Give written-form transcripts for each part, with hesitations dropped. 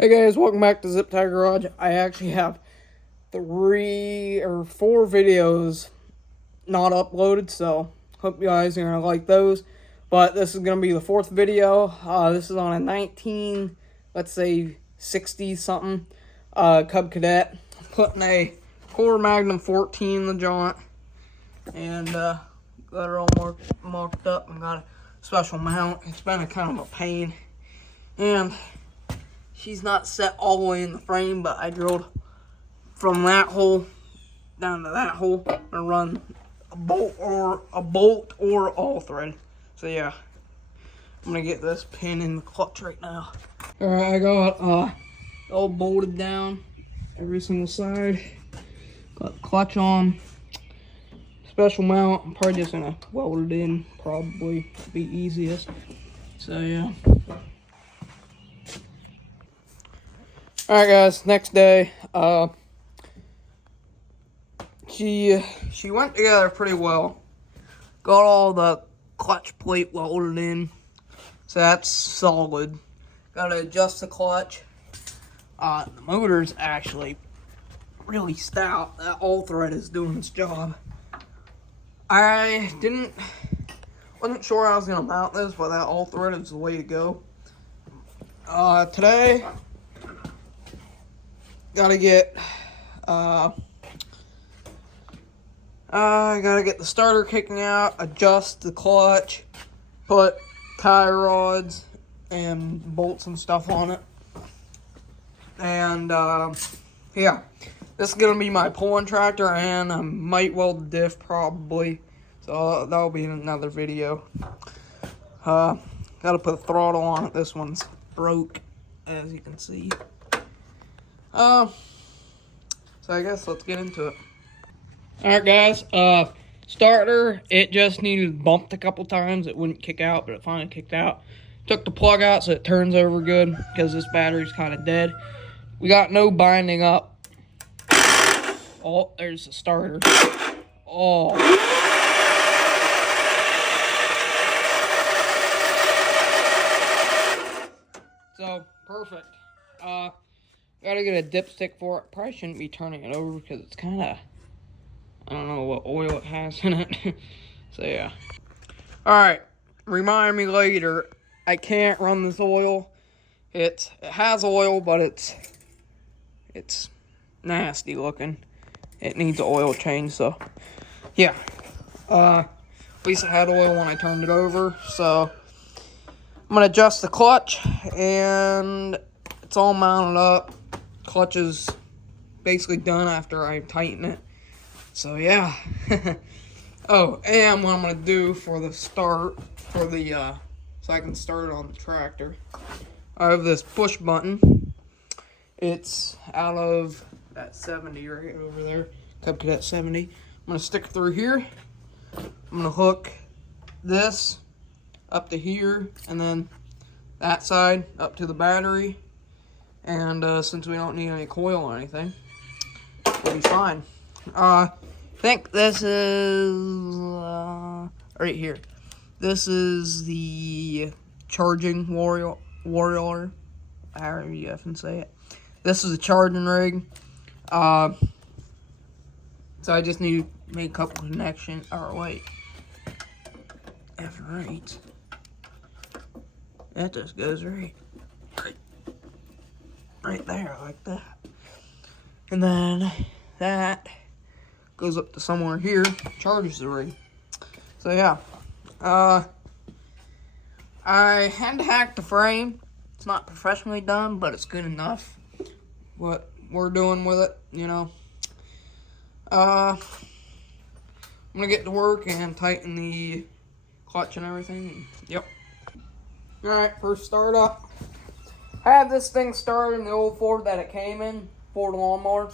Hey guys, welcome back to Zip Tie Garage. I actually have 3 or 4 videos not uploaded, so hope you guys are gonna like those. But this is gonna be the 4th video. This is on a 19, let's say 60 something Cub Cadet. Putting a Core Magnum 14 in the joint, and got it all marked up and got a special mount. It's been a kind of a pain, and she's not set all the way in the frame, but I drilled from that hole down to that hole and run a bolt or all thread. So yeah, I'm gonna get this pin in the clutch right now. All right, I got all bolted down every single side. Got the clutch on. Special mount. I'm probably just gonna weld it in. Probably be easiest. So yeah. Alright guys, next day, she went together pretty well. Got all the clutch plate welded in, so that's solid. Gotta adjust the clutch. The motor's actually really stout. That all thread is doing its job. I wasn't sure I was gonna mount this, but that all thread is the way to go. Today, gotta get I gotta get the starter kicking out, adjust the clutch, put tie rods and bolts and stuff on it, and yeah, this is gonna be my pulling tractor, and I might weld the diff probably, so that'll be in another video. Gotta put a throttle on it. This one's broke, as you can see. So I guess let's get into it. Alright guys, starter, it just needed bumped a couple times. It wouldn't kick out, but it finally kicked out. Took the plug out so it turns over good, because this battery's kind of dead. We got no binding up. Oh, there's the starter. Oh. So, perfect. Gotta get a dipstick for it. Probably shouldn't be turning it over because it's kind of, I don't know what oil it has in it. So yeah. Alright, remind me later. I can't run this oil. It has oil, but it's nasty looking. It needs an oil change, so yeah. At least it had oil when I turned it over, so I'm gonna adjust the clutch, and it's all mounted up. Clutch is basically done after I tighten it. So yeah. Oh, and what I'm gonna do for the start, so I can start it on the tractor, I have this push button. It's out of that 70 right over there, Cub Cadet 70. I'm gonna stick it through here. I'm gonna hook this up to here, and then that side up to the battery. And since we don't need any coil or anything, we'll be fine. I think this is right here. This is the charging warrior, however you can say it. This is a charging rig. So I just need to make a couple connections. Oh wait, that's right. That just goes right there, like that. And then that goes up to somewhere here, charges the rig. So yeah. I hand hacked the frame. It's not professionally done, but it's good enough. What we're doing with it, you know. I'm gonna get to work and tighten the clutch and everything. Yep. Alright, first start up. I had this thing started in the old Ford that it came in, Ford lawnmower,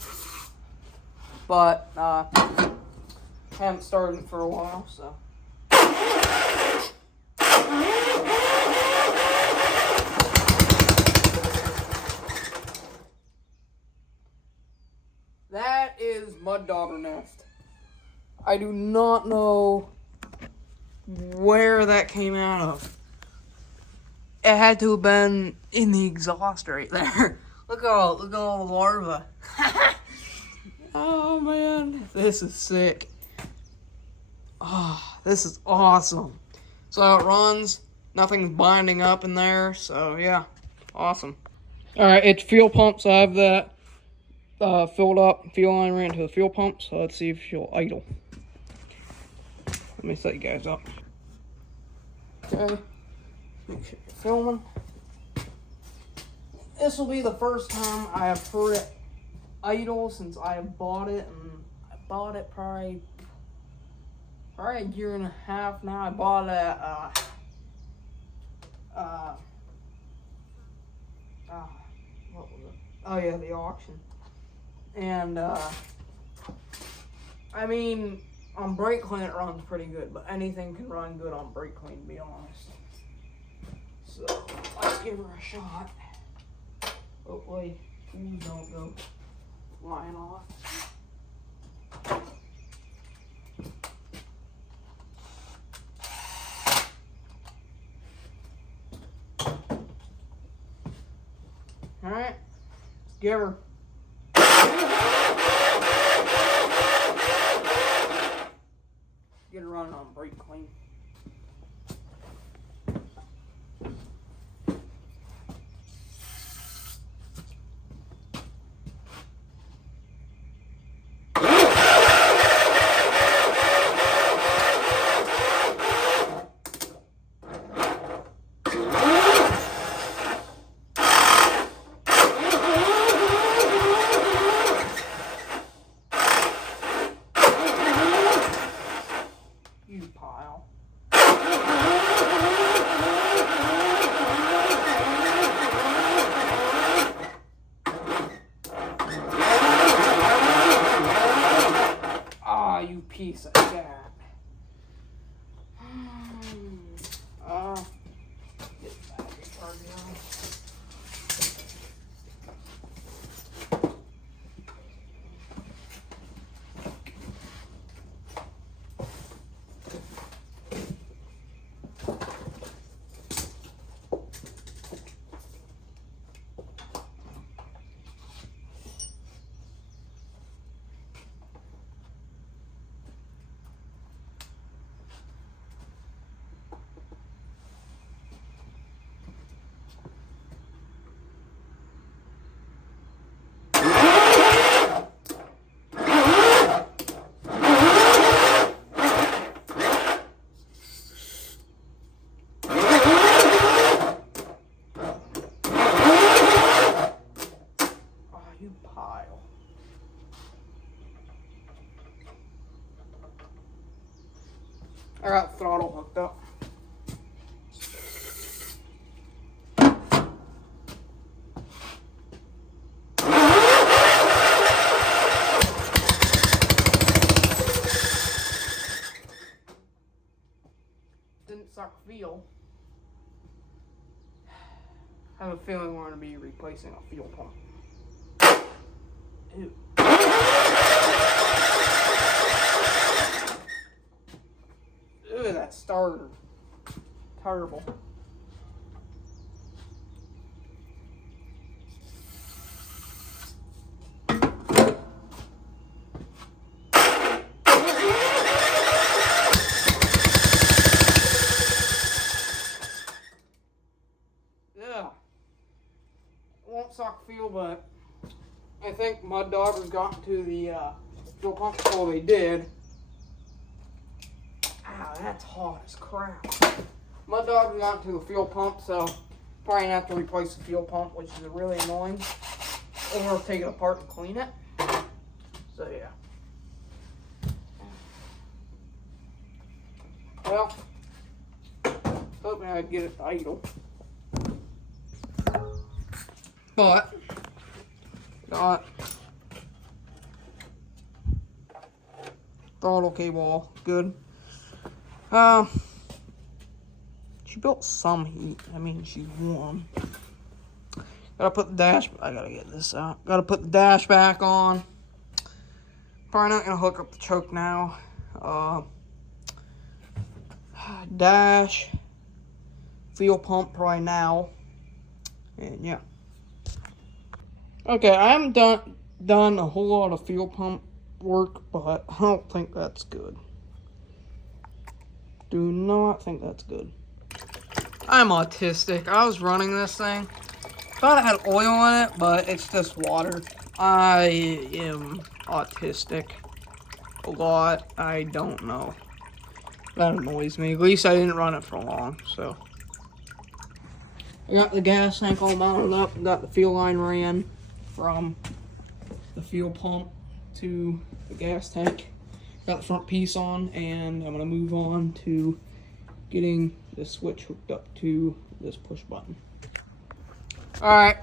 but haven't started it for a while, so. That is mud dauber nest. I do not know where that came out of. It had to have been in the exhaust right there. Look at all the larvae. Oh man, this is sick. Oh, this is awesome. So it runs, nothing's binding up in there, so yeah, awesome. Alright, it's fuel pump, so I have that filled up. Fuel line ran to the fuel pump, so let's see if she'll idle. Let me set you guys up. Okay, make sure you're filming. This will be the first time I have heard it idle since I have bought it, and I bought it probably a year and a half now. I bought it at what was it? Oh yeah, the auction. And I mean, on brake clean it runs pretty good, but anything can run good on brake clean, to be honest. So let's give her a shot. Hopefully, these don't go flying off. Alright, let's give her. Get her running on brake clean. Piece of that. Get the battery charger on. I got the throttle hooked up. Didn't suck fuel. I have a feeling we're going to be replacing a fuel pump. Ew. Ew, that starter. Terrible. Yeah. Won't suck fuel, but I think mud daubers got to the fuel pump. Oh, they did. Ow, that's hot as crap. Mud daubers got to the fuel pump, so probably gonna have to replace the fuel pump, which is really annoying. Or take it apart and clean it. So yeah. Well, hoping I'd get it to idle. But got throttle cable all good. She built some heat. I mean, she's warm. Gotta put the dash. I gotta get this out. Gotta put the dash back on. Probably not gonna hook up the choke now. Dash, fuel pump probably now, and yeah. Okay, I haven't done a whole lot of fuel pump work, but I don't think that's good. Do not think that's good. I'm autistic. I was running this thing. Thought it had oil in it, but it's just water. I am autistic. A lot. I don't know. That annoys me. At least I didn't run it for long, so. I got the gas tank all mounted up. Got the fuel line ran from the fuel pump to the gas tank. Got the front piece on, and I'm gonna move on to getting the switch hooked up to this push button. Alright,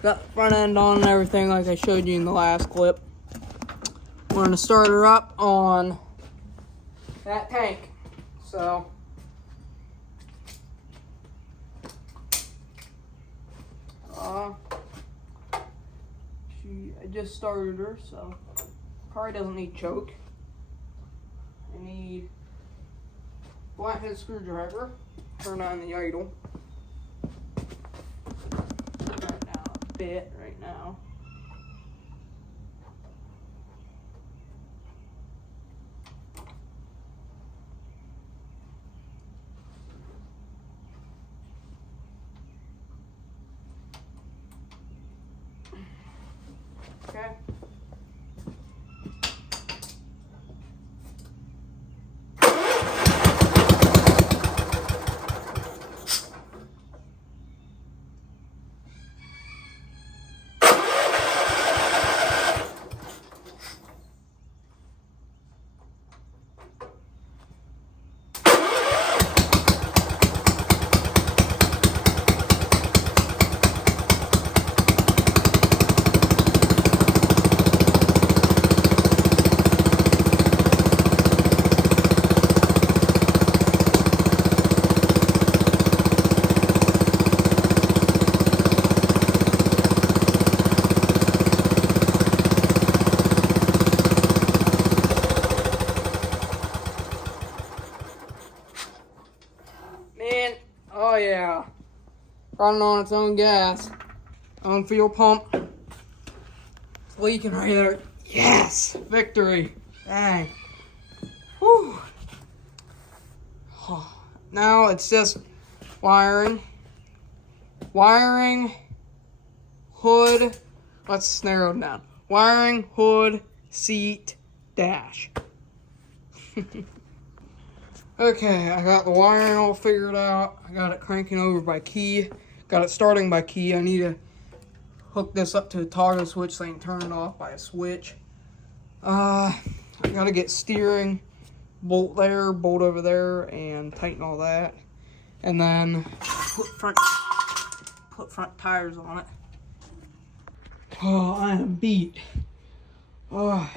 got the front end on and everything like I showed you in the last clip. We're gonna start her up on that tank. So I just started her, so probably doesn't need choke. I need flathead screwdriver, turn on the idle. Right now, a bit right now. Okay. Man, oh yeah. Running on its own gas. Own fuel pump. It's leaking right there. Yes! Victory. Dang. Whew. Now it's just wiring. Wiring, hood. Let's narrow it down. Wiring, hood, seat, dash. Okay, I got the wiring all figured out. I got it cranking over by key. Got it starting by key. I need to hook this up to a toggle switch so I can turn it off by a switch. I gotta get steering, bolt there, bolt over there, and tighten all that. And then put front tires on it. Oh, I am beat. Oh,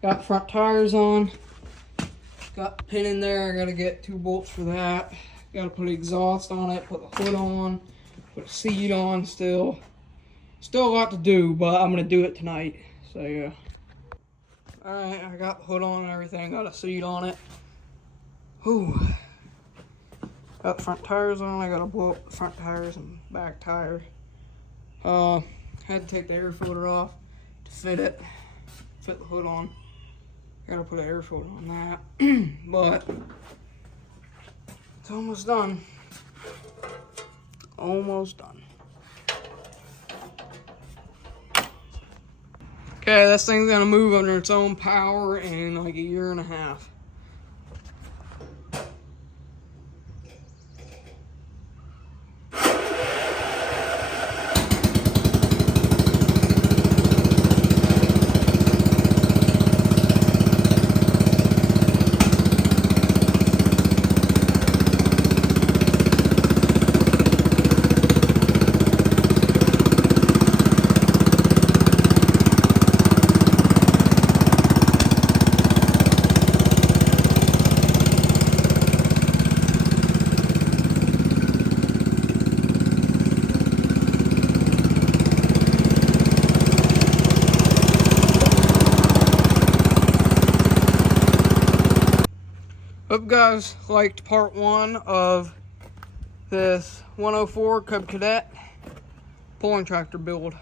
got front tires on. Got the pin in there. I gotta get 2 bolts for that. Gotta put exhaust on it, put the hood on, put a seat on still. Still a lot to do, but I'm gonna do it tonight. So yeah. Alright, I got the hood on and everything, got a seat on it. Whew. Got the front tires on, I gotta blow up the front tires and back tire. Had to take the air filter off to fit the hood on. Gotta put an air filter on that, but it's almost done. Almost done. Okay, this thing's gonna move under its own power in like a year and a half. Hope you guys liked part 1 of this 104 Cub Cadet pulling tractor build.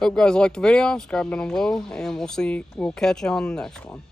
Hope you guys liked the video. Subscribe down below, and we'll catch you on the next one.